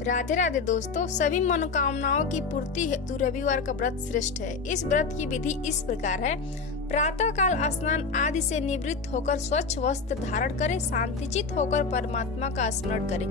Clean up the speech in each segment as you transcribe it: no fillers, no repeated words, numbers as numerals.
राधे राधे दोस्तों, सभी मनोकामनाओं की पूर्ति हेतु रविवार का व्रत श्रेष्ठ है। इस व्रत की विधि इस प्रकार है। प्रातः काल स्नान आदि से निवृत्त होकर स्वच्छ वस्त्र धारण करें, शांतिचित होकर परमात्मा का स्मरण करें।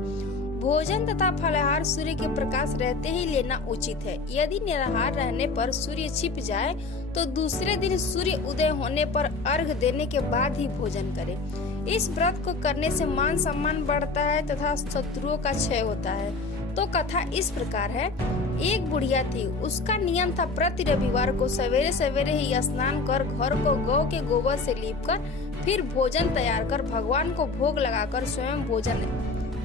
भोजन तथा फलाहार सूर्य के प्रकाश रहते ही लेना उचित है। यदि निराहार रहने पर सूर्य छिप जाए तो दूसरे दिन सूर्य उदय होने पर अर्घ देने के बाद ही भोजन करें। इस व्रत को करने से मान सम्मान बढ़ता है तथा शत्रुओं का क्षय होता है। तो कथा इस प्रकार है। एक बुढ़िया थी, उसका नियम था प्रति रविवार को सवेरे सवेरे ही स्नान कर घर को गौ के गोबर से लीपकर फिर भोजन तैयार कर भगवान को भोग लगाकर स्वयं भोजन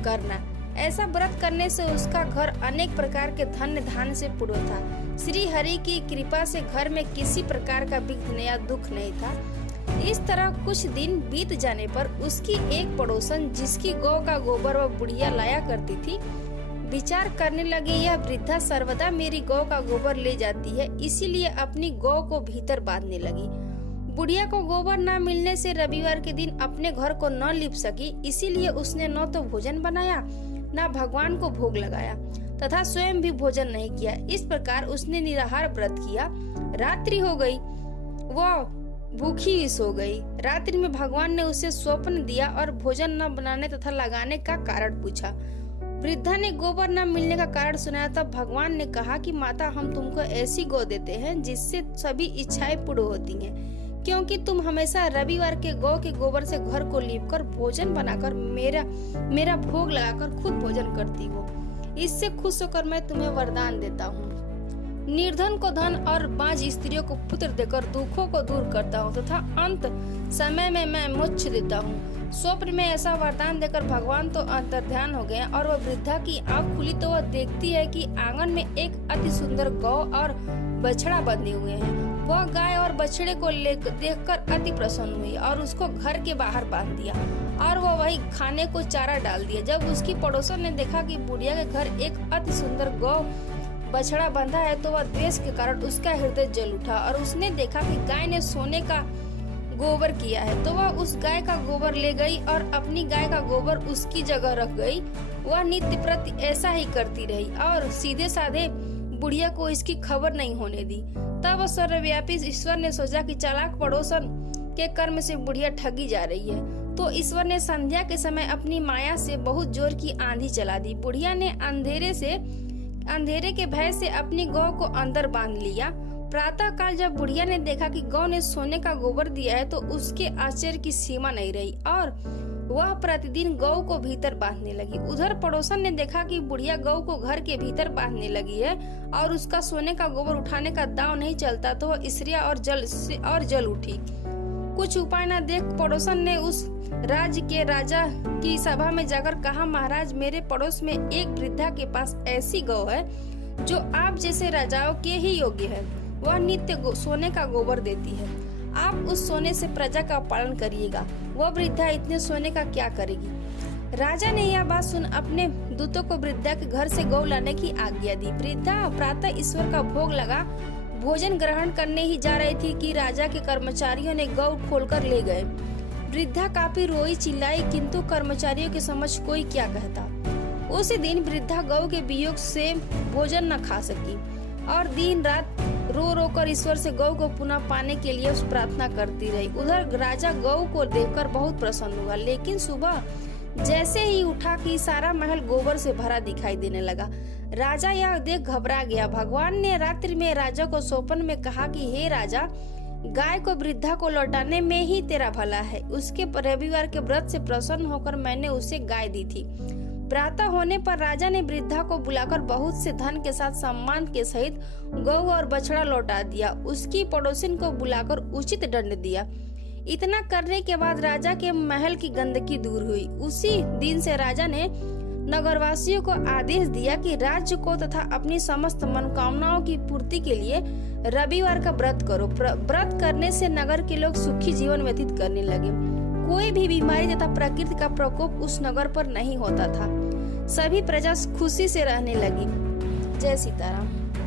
करना। ऐसा व्रत करने से उसका घर अनेक प्रकार के धन्य धान्य से पूर्ण था। श्री हरि की कृपा से घर में किसी प्रकार का विघ्न या दुख नहीं था। इस तरह कुछ दिन बीत जाने पर उसकी एक पड़ोसन, जिसकी गौ का गोबर वह बुढ़िया लाया करती थी, विचार करने लगे, यह वृद्धा सर्वदा मेरी गौ का गोबर ले जाती है, इसीलिए अपनी गौ को भीतर बांधने लगी। बुढ़िया को गोबर न मिलने से रविवार के दिन अपने घर को न लीप सकी, इसीलिए उसने न तो भोजन बनाया न भगवान को भोग लगाया तथा स्वयं भी भोजन नहीं किया। इस प्रकार उसने निराहार व्रत किया। रात्रि हो गई, वह भूखी ही सो गई। रात्रि में भगवान ने उसे स्वप्न दिया और भोजन न बनाने तथा लगाने का कारण पूछा। वृद्धा ने गोबर न मिलने का कारण सुनाया। तब भगवान ने कहा कि माता, हम तुमको ऐसी गौ देते हैं जिससे सभी इच्छाएं पूर्ण होती हैं, क्योंकि तुम हमेशा रविवार के गौ के गोबर से घर को लीपकर भोजन बनाकर मेरा भोग लगाकर खुद भोजन करती हो। इससे खुश होकर मैं तुम्हें वरदान देता हूँ। निर्धन को धन और बांझ स्त्रियों को पुत्र देकर दुखों को दूर करता हूँ तथा अंत समय में मैं मोक्ष देता हूँ। स्वप्न में ऐसा वरदान देकर भगवान तो अंतर्ध्यान हो गए और वह वृद्धा की आंख खुली तो वह देखती है कि आंगन में एक अति सुंदर गौ और बछड़ा बंधे हुए हैं। वह गाय और बछड़े को देखकर अति प्रसन्न हुई और उसको घर के बाहर बांध दिया और वह वही खाने को चारा डाल दिया। जब उसकी पड़ोसन ने देखा कि बुढ़िया के घर एक अति सुंदर गौ बछड़ा बंधा है तो वह द्वेष के कारण उसका हृदय जल उठा और उसने देखा कि गाय ने सोने का गोबर किया है, तो वह उस गाय का गोबर ले गई और अपनी गाय का गोबर उसकी जगह रख गई। वह नित्य प्रति ऐसा ही करती रही और सीधे साधे बुढ़िया को इसकी खबर नहीं होने दी। तब सर्वव्यापी ईश्वर ने सोचा कि चालाक पड़ोसन के कर्म से बुढ़िया ठगी जा रही है, तो ईश्वर ने संध्या के समय अपनी माया से बहुत जोर की आंधी चला दी। बुढ़िया ने अंधेरे के भय से अपनी गौ को अंदर बांध लिया। प्रातः काल जब बुढ़िया ने देखा कि गौ ने सोने का गोबर दिया है तो उसके आश्चर्य की सीमा नहीं रही और वह प्रतिदिन गौ को भीतर बांधने लगी। उधर पड़ोसन ने देखा कि बुढ़िया गौ को घर के भीतर बांधने लगी है और उसका सोने का गोबर उठाने का दांव नहीं चलता, तो वह ईर्ष्या और जल उठी। कुछ उपाय न देख पड़ोसन ने उस राज्य के राजा की सभा में जाकर कहा, महाराज, मेरे पड़ोस में एक वृद्धा के पास ऐसी गौ है जो आप जैसे राजाओं के ही योग्य है। वह नित्य सोने का गोबर देती है। आप उस सोने से प्रजा का पालन करिएगा। वह वृद्धा इतने सोने का क्या करेगी? राजा ने यह बात सुन अपने दूतों को वृद्धा के घर से गौ लाने की आज्ञा दी। वृद्धा प्रातः ईश्वर का भोग लगा भोजन ग्रहण करने ही जा रही थी कि राजा के कर्मचारियों ने गौ खोलकर ले गए। वृद्धा काफी रोई चिल्लाई, किंतु कर्मचारियों के समझ कोई क्या कहता। उसी दिन वृद्धा गौ के वियोग से भोजन न खा सकी और दिन रात रो रो कर ईश्वर से गौ को पुनः पाने के लिए प्रार्थना करती रही। उधर राजा गौ को देखकर बहुत प्रसन्न हुआ, लेकिन सुबह जैसे ही उठा कि सारा महल गोबर से भरा दिखाई देने लगा। राजा यह देख घबरा गया। भगवान ने रात्रि में राजा को स्वप्न में कहा कि हे राजा, गाय को वृद्धा को लौटाने में ही तेरा भला है। उसके रविवार के व्रत से प्रसन्न होकर मैंने उसे गाय दी थी। प्रातः होने पर राजा ने वृद्धा को बुलाकर बहुत से धन के साथ सम्मान के सहित गौ और बछड़ा लौटा दिया। उसकी पड़ोसिन को बुलाकर उचित दंड दिया। इतना करने के बाद राजा के महल की गंदगी दूर हुई। उसी दिन से राजा ने नगरवासियों को आदेश दिया कि राज्य को तथा अपनी समस्त मनोकामनाओं की पूर्ति के लिए रविवार का व्रत करो। व्रत करने से नगर के लोग सुखी जीवन व्यतीत करने लगे। कोई भी बीमारी तथा प्रकृति का प्रकोप उस नगर पर नहीं होता था। सभी प्रजा खुशी से रहने लगी। जय सीताराम।